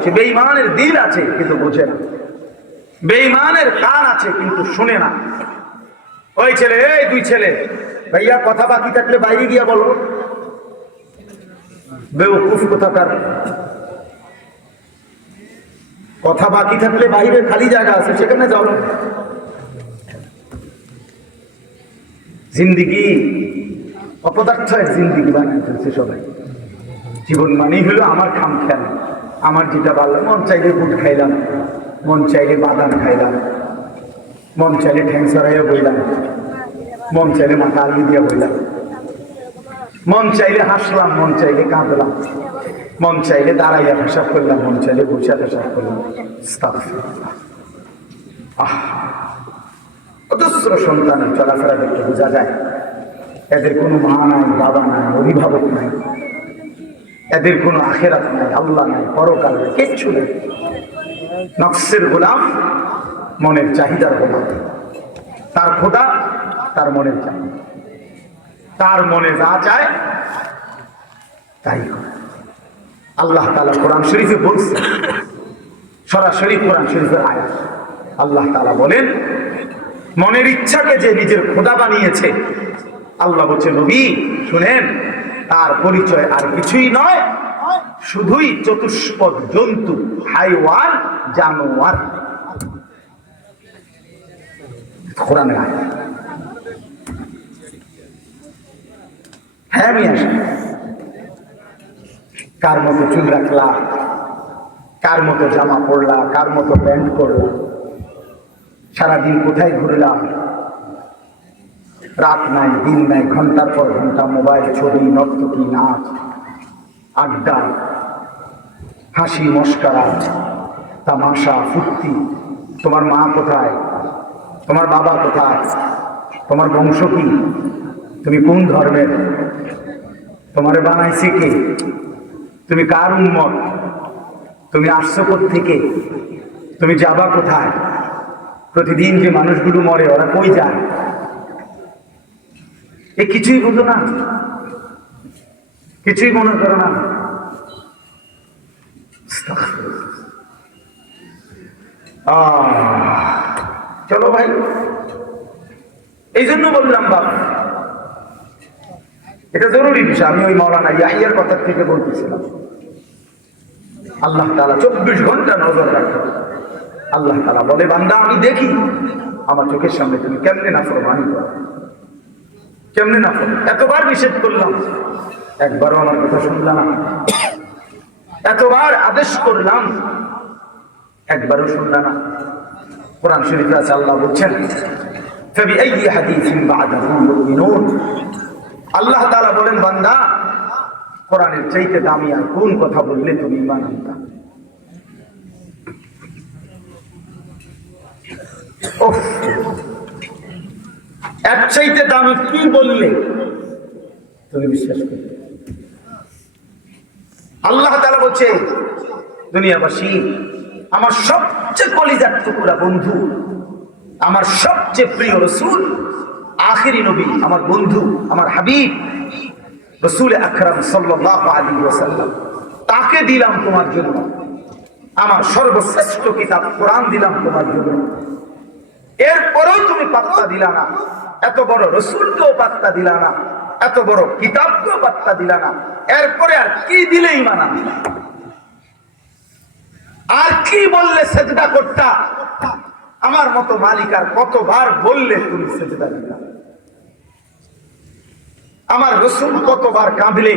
আছে, বেঈমানের দিল আছে কিন্তু বোঝে না, বেঈমানের কান আছে কিন্তু শুনে না। ওই ছেলে, এই দুই ছেলে, ভাইয়া কথা বাকি থাকলে বাইরে গিয়া বলো। বেওকুফ কোথাকার, কথা বাকি থাকলে বাইরে খালি জায়গা আছে সেখানে যাও। জিন্দিগি অপদার্থ এক জিন্দিগি বানিয়ে ফেলছে সবাই। জীবন মানেই হলো আমার খাম খেয়াল, আমার যেটা ভালো, মন চাইলে বুট খাইলাম, মন চাইলে বাদাম খাইলাম, মন চাইলে ঠ্যাং সরাইয়া বইলাম, মন চাইলে মাথা আলু দিয়া বইলাম, মন চাইলে হাসলাম, মন চাইলে কাঁদলাম, মন চাইলে দাঁড়াইয়া পেশাব করলাম, মন চাইলে বসে পেশাব করলাম। অজস্র সন্তানের চলাফেরা দেখতে বোঝা যায় এদের কোনো মা নাই, বাবা নাই, অভিভাবক নাই, এদের কোনো আখেরাত নাই, আল্লাহ নাই, পরকাল নাই, কিচ্ছু নেই। নফসের গোলাম, মনের চাহিদার গোলাম। তার খোদা তার মনের চাহিদা, তার মনে যা চায় তাই করে। আল্লাহ তাআলা কোরআন শরীফে বলছে, সরাসরি কোরআন শরীফের আয়াত, আল্লাহ তাআলা বলেন মনের ইচ্ছাকে যে নিজের খোদা বানিয়েছে, আল্লাহ বলছে নবী শুনেন, তার পরিচয় আর কিছুই নয়, শুধুই চতুষ্পদ জন্তু, হাইওয়ান, জানোয়ার। কোরআনের আয়াত। হ্যাঁ আমি আসি, কার মতো চুল রাখলা, কার মতো জামা পরলা, কার মতো প্যান্ট করলা, সারাদিন কোথায় ঘুরলাম, রাত নাই দিন নাই, ঘন্টার পর ঘন্টা মোবাইল, ছবি, নর্তকী, নাচ, আড্ডা, হাসি, মস্করা, তামাশা, ফুর্তি। তোমার মা কোথায়, তোমার বাবা কোথায়, তোমার বংশ কি, তুমি কোন ধর্মের, তোমার বানাইছে কে, তুমি কার উম্মত, তুমি আসছো কোত্থেকে, তুমি যাবা কোথায়, প্রতিদিন যে মানুষগুলো মরে ওরা কই যায়, এ কিছুই বুঝো না, কিছুই মনে করো না। চলো ভাই, এই জন্য বললাম বাবা, এটা জরুরি বিষয়। আমি ওই মাওলানা ইয়াহিয়ার কথা থেকে বলতেছিলাম, আল্লাহ তাআলা 24 ঘন্টা নজর রাখে। আল্লাহ তাআলা বলে বান্দা আমি দেখি আমার চোখের সামনে তুমি কেমনে নাফরমানি করো, কেমনে নাফরমানি। এতবার নিষেধ করলাম, একবারও আমার কথা শুনলাম না, এতবার আদেশ করলাম, একবারও শুনলাম না। কোরআন শরীফে আছে, আল্লাহ বলছেন ফাবিআইয়ি হাদিসিন বা'দাহু ইউমিনুন। আল্লাহ তাআলা বলেন বান্দা কোরআনের চাইতে দামি আর কোন কথা বললে তুমি ঈমান আনতা। ওফ, এর চাইতে দামি কি বললে তুমি বিশ্বাস করবে। আল্লাহ তাআলা বলছে দুনিয়াবাসী, আমার সবচেয়ে কলিজার টুকরা বন্ধু, আমার সবচেয়ে প্রিয় রাসূল, আখিরি নবী, আমার বন্ধু, আমার হাবিব রাসূল আকরাম সাল্লাল্লাহু আলাইহি ওয়াসাল্লাম, তাকে দিলাম তোমার জন্য। আমার সর্বশ্রেষ্ঠ কিতাব কোরআন দিলাম তোমার জন্য। এরপরেও তুমি পাত্তা দিলা না, এত বড় রাসূলকেও পাত্তা দিলা না, এত বড় কিতাবকেও পাত্তা দিলা না। এরপরে আর কি দিলে ঈমান আনবে? আর কি বললে সেজদা করতা? আমার মতো মালিক আর কতবার বললে তুমি সেজদা দিলা? আমার রাসূল কতবার কাঁদলে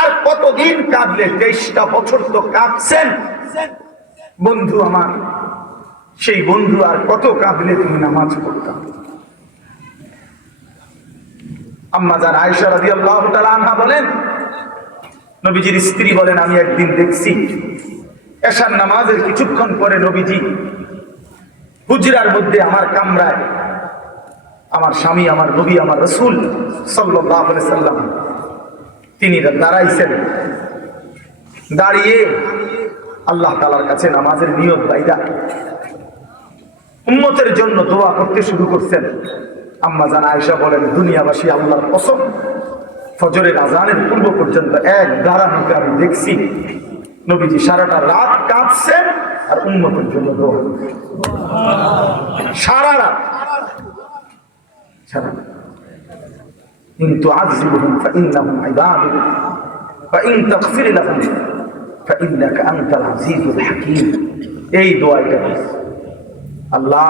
আর কতদিন কাঁদলে? 23টা বছর তো কাঁদছেন বন্ধু আমার। সেই বন্ধু আর কত কাঁদলে তুমি নামাজ পড়তা? আম্মা জান আয়েশা রাদিয়াল্লাহু তাআলা আনহা বলেন, নবীজির স্ত্রী বলেন, আমি একদিন দেখছি এশার নামাজের কিছুক্ষণ পরে নবীজি হুজরার মধ্যে আমার কামরায়, আমার স্বামী, আমার নবী, আমার রাসূল সাল্লাল্লাহু আলাইহি সাল্লাম তিনি দাঁড়াইছেন। দাঁড়িয়ে আল্লাহ তাআলার কাছে নামাজের নিয়ত বাইদা উম্মতের জন্য দোয়া করতে শুরু করছেন। আম্মা জান আয়েশা বলেন, দুনিয়াবাসী আল্লাহর কসম, ফজরের আজানের পূর্ব পর্যন্ত এক দাঁড়ানোকে আমি দেখছি নবীজি সারাটা রাত কাঁদছেন আর উম্মতের জন্য দোয়া করছেন। সারা রাত ইন তুআযিবহুম ফাইন্নাহুম ইবাদুক ওয়া ইন তাগফির লাহুম ফাইন্নাকা আনতাল আজিজুল হাকীম। এই দোয়াটা আল্লাহ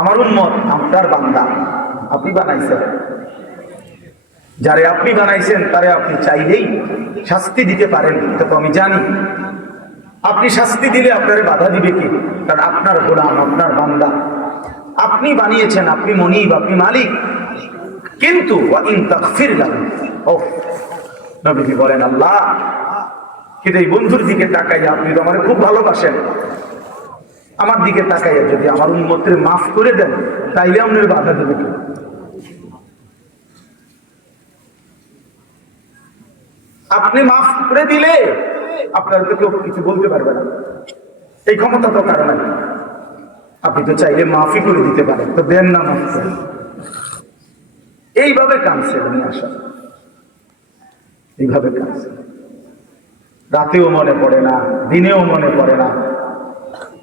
আমার উম্মত আপনার বান্দা, আপনি বানাইছেন, যারে আপনি বানাইছেন তারে আপনি চাইলেই শাস্তি দিতে পারেন, এটা তো আমি জানি। আপনি শাস্তি দিলে আপনারে বাধা দিবে কি? কারণ আপনার গোলাম, আপনার বান্দা, আপনি বানিয়েছেন, আপনি মনিব, আপনি মালিক। কিন্তু ওয়া ইন তাগফির লাহুম, নবীজি বলেন আল্লাহ কিন্তু এই বন্ধুর দিকে তাকাইয়া, আপনি তো আমার খুব ভালোবাসেন, আমার দিকে তাকাইয়া যদি আমার উম্মতের মাফ করে দেন তাইলে আপনার বাধা দেবে কি? আপনি মাফ করে দিলে আপনার তো কেউ কিছু বলতে পারবে না, এই ক্ষমতা তো কারণ নাই। আপনি তো চাইলে মাফই করে দিতে পারেন, তো দেন না মাফ করে। এইভাবে কাঁদছে নিয়ে আসা, এইভাবে কাঁদছে। রাতেও মনে পড়ে না, দিনেও মনে পড়ে না,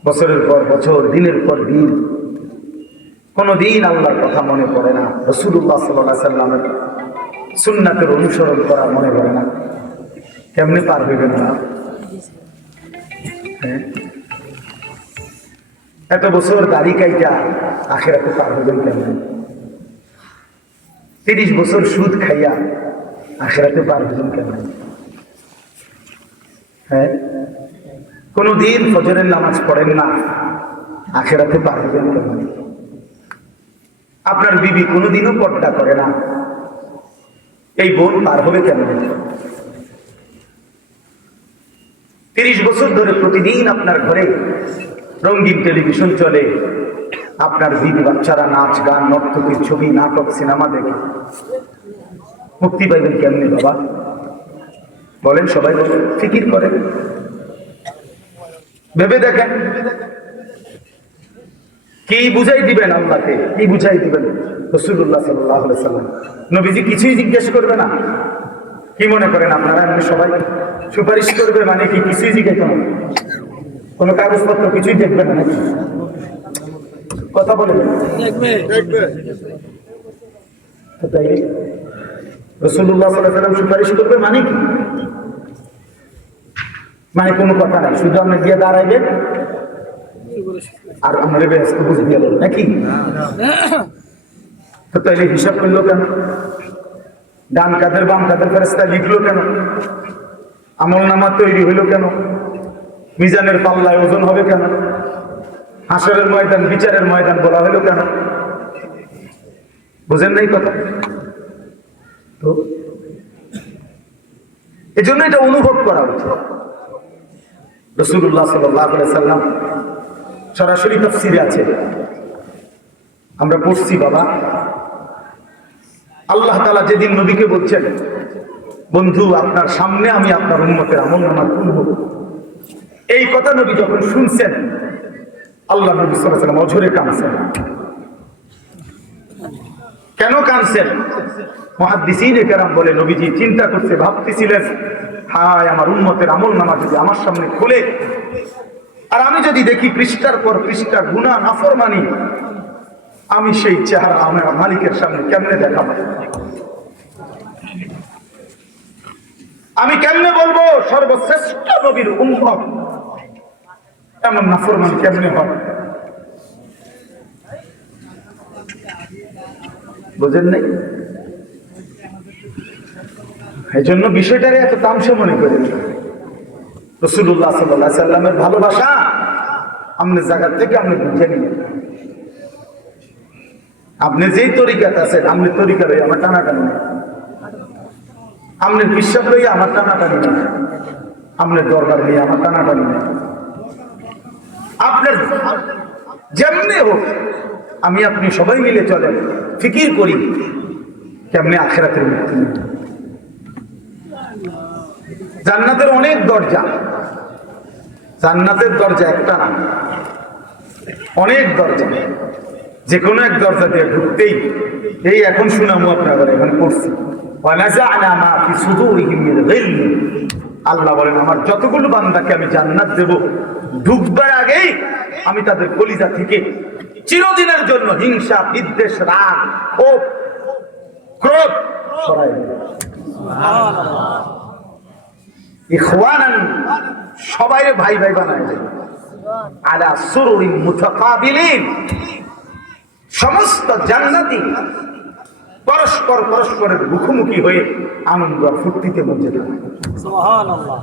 বছরের পর বছর, দিনের পর দিন কোনদিন আল্লাহর কথা মনে পড়ে না, রাসূলুল্লাহ সাল্লাল্লাহু আলাইহি সাল্লামের সুন্নাতের অনুসরণ করা মনে পড়ে না। কেমনে পার হইবেন না? এত বছর দাড়ি কাইটা আখিরাতে পার হইবেন কেমনে? 30 বছর সুদ খাইয়া আখিরাতে পার হইবেন কেমনে? হ্যাঁ, কোনদিন ফজরের নামাজ পড়েন না, আখিরাতে পার হইবেন কেমনে? আপনার বিবি কোনদিনও পর্দা করে না, এই বোন পার হবে কেমনে? 30 বছর ধরে প্রতিদিন আপনার ঘরে রঙিন টেলিভিশন চলে, আপনার বিবি বাচ্চারা নাচ গান নর্তকীর ছবি নাটক সিনেমা দেখে, মুক্তি পাইবেন কেমনে বাবা? বলেন, সবাই বলেন, ফিকির করেন, ভেবে দেখেন। কি বুঝাই দিবেন আল্লাহকে? কি বুঝাই দিবেন রাসূলুল্লাহ সাল্লাল্লাহু আলাইহি সাল্লাম? নবীজি কিছুই জিজ্ঞেস করবে না? কি মনে করেন আপনারা এমনি সবাই সুপারিশ করবে মানে কি কিছুই জিজ্ঞাসা না? কোন কাগজপত্র কিছুই দেখবে না নাকি? কথা বলে তাই রাসূলুল্লাহ সাল্লাল্লাহু আলাইহি সাল্লাম সুপারিশ করবে মানে কি? মানে কোনো কথা নাই, শুধু আপনি গিয়ে দাঁড়াইবেন আর আমরা ব্যস্ত বুঝে গেল নাকি? তো তাইলে হিসাব করলো কেন? ডান কাদের বাম কাদের ফেরেশতা লিখলো কেন? আমল নামা তৈরি হইলো কেন? মিজানের পাল্লায় ওজন হবে কেন? হাসরের ময়দান, বিচারের ময়দান বলা হলো কেন? বুঝেন নাই কথা? তো এজন্য এটা অনুভব করা উচিত। রাসূলুল্লাহ সাল্লাল্লাহু আলাইহি সাল্লাম সরাসরি তাফসীরে আছে, আমরা পড়ছি বাবা। আল্লাহ তাআলা যেদিন নবীকে বলছেন, বন্ধু আপনার সামনে আমি আপনার উম্মতের আমলনামা খুলব, এই কথা নবী যখন শুনছেন, আল্লাহ নবী সাল্লাল্লাহু আলাইহি ওয়াসাল্লাম অঝরে কাঁদছেন। কেন কাঁদছেন? মুহাদ্দিসিনে কেরাম বলে, নবীজি চিন্তা করতে ভাবতেছিলেন, হায় আমার উম্মতের আমলনামা যদি আমার সামনে খুলে আর আমি যদি দেখি পৃষ্ঠার পর পৃষ্ঠা গুনাহ নাফরমানি, আমি সেই চেহারা আমার মালিকের সামনে কেমনে দেখাবো? আমি কেমনে বলবো সর্বশ্রেষ্ঠ নবীর উম্মত এমন নাফরমান কেমনে হবে? বুঝেন নাই? এই জন্য বিষয়টারে এত তামসা মনে করেন। রাসূলুল্লাহ সাল্লাল্লাহু আলাইহি সাল্লামের ভালোবাসা আপনার জায়গা থেকে আপনি বুঝে নিলেন। আপনি যেই তরিকাতে আছেন, আপনি তরিকা লই আমার টানাটানি নেই, আপনার বিশ্বাস লই আমার টানাটানি নেই, আপনার দরবার লই আমার টানাটানি নেই। আপনার যেমনি হোক, আমি আপনি সবাই মিলে চলেন, ফিকির করি কেমনে আখিরাতের মুক্তি নেই। জান্নাতের অনেক দরজা, জান্নাতের দরজা একটা না, অনেক দরজা। যে কোনো এক দরজা দিয়ে ঢুকতেই, এই এখন শুনামু আপনারা এখানে পড়ছি, ওয়ানাযা'না মা ফি সুদুরিহিম মিন গিল, আল্লাহ বলেন আমার যতগুলো বান্দাকে আমি জান্নাত দেব, ঢুকবার আগেই আমি তাদের কলিজা থেকে চিরদিনের জন্য হিংসা, বিদ্বেষ, রাগ, ক্ষোভ, ক্রোধ সরাই দেব। ইখওয়ানান, সবাই ভাই ভাই বানায় দেব। আলা সুরুরিন মুতাকাবিলিন, সমস্ত জান্নাতি পরস্পর পরস্পরের মুখোমুখি হয়ে আনন্দ আর ফুর্তিতে মজে যাবে। সুবহানাল্লাহ।